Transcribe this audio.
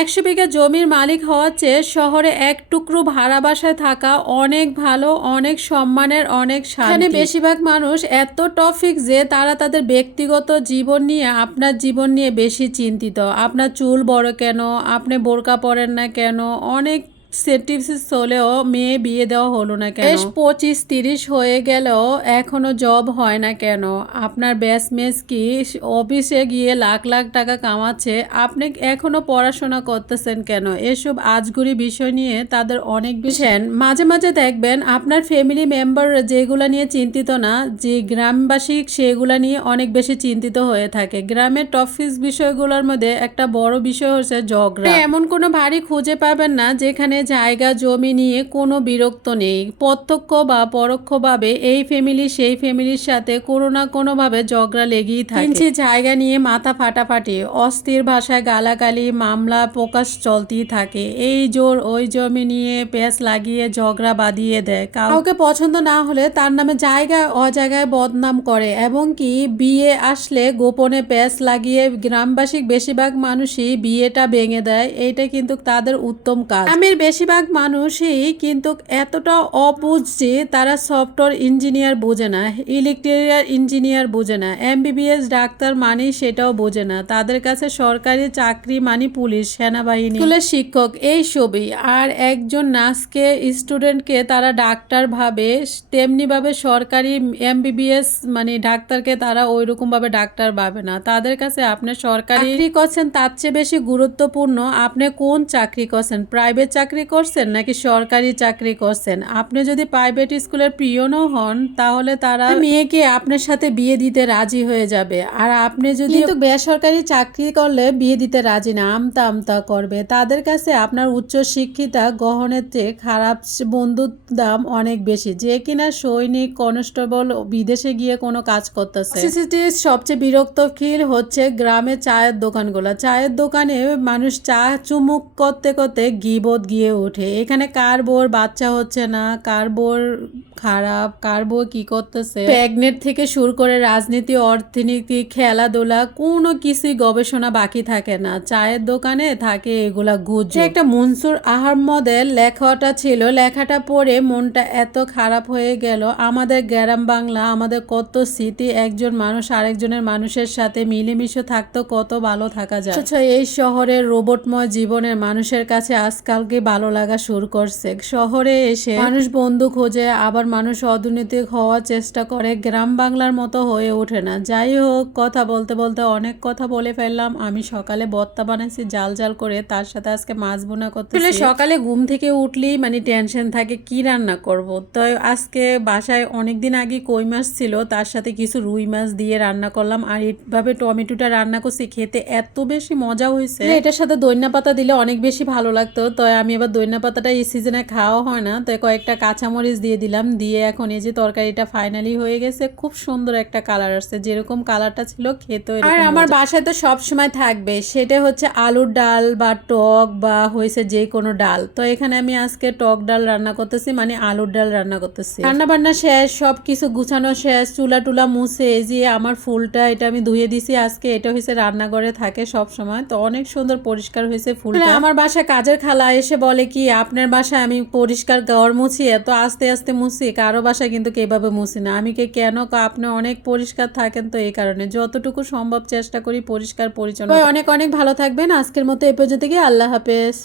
একশো বিঘা জমির মালিক হওয়ার চেয়ে শহরে এক টুকরো ভাড়া বাসায় থাকা অনেক ভালো, অনেক সম্মানের, অনেক এখানে বেশিরভাগ মানুষ এত টফিক যে তারা তাদের ব্যক্তিগত জীবন নিয়ে, আপনার জীবন নিয়ে বেশি চিন্তিত। আপনার চুল বড় কেন? আপনি বোরকা পরেন না কেন? অনেক সেটিভস হলেও মেয়ে বিয়ে দেওয়া হলো না কেন? বেশ পঁচিশ তিরিশ হয়ে গেলেও এখনও জব হয় না কেন? আপনার ব্যাস মেস কি অফিসে গিয়ে লাখ লাখ টাকা কামাচ্ছে? আপনি এখনও পড়াশোনা করতেছেন কেন? এসব আজগুরি বিষয় নিয়ে তাদের অনেক বিষয় মাঝে মাঝে দেখবেন আপনার ফ্যামিলি মেম্বার যেগুলো নিয়ে চিন্তিত না যে গ্রামবাসী সেগুলো নিয়ে অনেক বেশি চিন্তিত হয়ে থাকে। গ্রামের টপিক বিষয়গুলোর মধ্যে একটা বড় বিষয় হচ্ছে ঝগড়া। এমন কোনো বাড়ি খুঁজে পাবেন না যেখানে জায়গা, জমি নিয়ে কোনো বিরক্ত নেই। প্রত্যক্ষ বা পরোক্ষভাবে এই ফ্যামিলি সেই ফ্যামিলির সাথে কোনো না কোনোভাবে ঝগড়া লেগেই থাকে। জায়গা নিয়ে মাথা ফাটাফাটি, অস্থির ভাষায় গালাগালি, মামলা প্রকাশ চলতেই থাকে। এই জোর ওই জমি নিয়ে পেঁচ লাগিয়ে ঝগড়া বাঁধিয়ে দেয়। কাউকে পছন্দ না হলে তার নামে জায়গায় অজায়গায় বদনাম করে, এবং কি বিয়ে আসলে গোপনে প্যাচ লাগিয়ে গ্রামবাসী বেশিরভাগ মানুষই বিয়েটা ভেঙে দেয়, এইটা কিন্তু তাদের উত্তম কাজ। গ্রামের বেশিরভাগ মানুষই কিন্তু এতটা অবুঝ যে তারা সফটওয়্যার ইঞ্জিনিয়ার বোঝে না, ইলেকট্রিক্যাল ইঞ্জিনিয়ার বোঝে না, এমবিবিএস ডাক্তার মানে সেটাও বোঝে না। তাদের কাছে সরকারি চাকরি মানে পুলিশ, সেনাবাহিনী। স্কুলের শিক্ষক এই সবই আর একজন নার্সকে, স্টুডেন্টকে তারা ডাক্তার ভাবে, তেমনিভাবে সরকারি এমবিবিএস মানে ডাক্তারকে তারা ওই রকমভাবে ডাক্তার ভাবে না। তাদের কাছে আপনি সরকারি করছেন তার চেয়ে বেশি গুরুত্বপূর্ণ, আপনি কোন চাকরি করছেন? প্রাইভেট চাকরি করছেন নাকি সরকারি চাকরি করছেন? আপনি যদি প্রাইভেট স্কুলের প্রিয়নও হন তাহলে তারা মেয়েকে আপনার সাথে বিয়ে দিতে রাজি হয়ে যাবে। আর আপনি যদি কিন্তু বেসরকারি চাকরি করলে বিয়ে দিতে রাজি না আমতা আমতা করবে। তাদের কাছে আপনার উচ্চ শিক্ষিতা গহনের চেয়ে খারাপ বন্ধুর দাম অনেক বেশি। যে কিনা সৈনিক কনস্টেবল বিদেশে গিয়ে কোনো কাজ করতেছে। সিসিটিভির সবচেয়ে বিরক্ত ফিল হচ্ছে গ্রামে চায়ের দোকানগুলো। চায়ের দোকানে মানুষ চা চুমুক করতে করতে গিবত গিয়ে ওঠে। এখানে কার বোর বাচ্চা হচ্ছে না, কার বোর খারাপ, কার বউ কি করতেছে? প্রেগনেন্ট থেকে শুরু করে রাজনীতি, অর্থনীতি, খেলাধুলা, কোনো কিছুই গবেষণা বাকি থাকে না। চায়ের দোকানে থাকে এগুলা গুজ একটা মনসুর আহমদের লেখাটা ছিল। লেখাটা পড়ে মনটা এত খারাপ হয়ে গেল। আমাদের গ্রাম বাংলা, আমাদের কত স্মৃতি, একজন মানুষ আরেকজনের মানুষের সাথে মিলেমিশে থাকতো, কত ভালো থাকা যায়। এই শহরের রোবটময় জীবনের মানুষের কাছে আজকালকে ভালো লাগা শুরু করছে। শহরে এসে মানুষ বন্ধু খোঁজে আবার মানুষ অর্থনৈতিক হওয়ার চেষ্টা করে। গ্রাম বাংলার মতো হয়ে ওঠে না। যাই হোক কথা বলতে বলতে অনেক কথা বলে ফেললাম। আমি সকালে বত্তা বানাইছি জাল জাল করে তার সাথে আজকে মাছ বোনা করতে সকালে ঘুম থেকে উঠলেই মানে টেনশন থাকে কি রান্না করব? তো আজকে বাসায় অনেক দিন আগে কই মাছ ছিল তার সাথে কিছু রুই মাছ দিয়ে রান্না করলাম। আর এইভাবে টমেটোটা রান্না করছি খেতে এত বেশি মজা হয়েছে। এটার সাথে দইনা পাতা দিলে অনেক বেশি ভালো লাগতো। তো আমি এবার দইনা পাতাটা এই সিজনে খাওয়া হয় না তো কয়েকটা কাঁচামরিচ দিয়ে দিলাম দিয়ে এখন এই যে তরকারিটা ফাইনালি হয়ে গেছে খুব সুন্দর একটা কালার আসছে যেরকম কালারটা ছিল খেতে আর আমার বাসায় তো সব সময় থাকবে সেটা হচ্ছে আলুর ডাল বা টক বা হয়েছে যে কোনো ডাল তো এখানে আমি আজকে টক ডাল রান্না করতেছি মানে আলুর ডাল রান্না করতেছি। রান্না বান্না শেষ সব কিছু গুছানো শেষ চুলা টুলা মুছে এই যে আমার ফুলটা এটা আমি ধুয়ে দিছি আজকে এটা হয়েছে রান্নাঘরে থাকে সব সময় তো অনেক সুন্দর পরিষ্কার হয়েছে ফুলটা। আমার বাসায় কাজের খালা এসে বলে কি, আপনার বাসায় আমি পরিষ্কার ঘর মুছি, এত আস্তে আস্তে মুছি, কারও বাসায় কিন্তু কেভাবে মুছি না। আমি কে, কেন আপনি অনেক পরিষ্কার থাকেন তো এই কারণে। যতটুকু সম্ভব চেষ্টা করি পরিষ্কার পরিচ্ছন্ন অনেক অনেক ভালো থাকবেন। আজকের মতো এ পর্যন্ত গিয়ে আল্লাহ হাফেজ।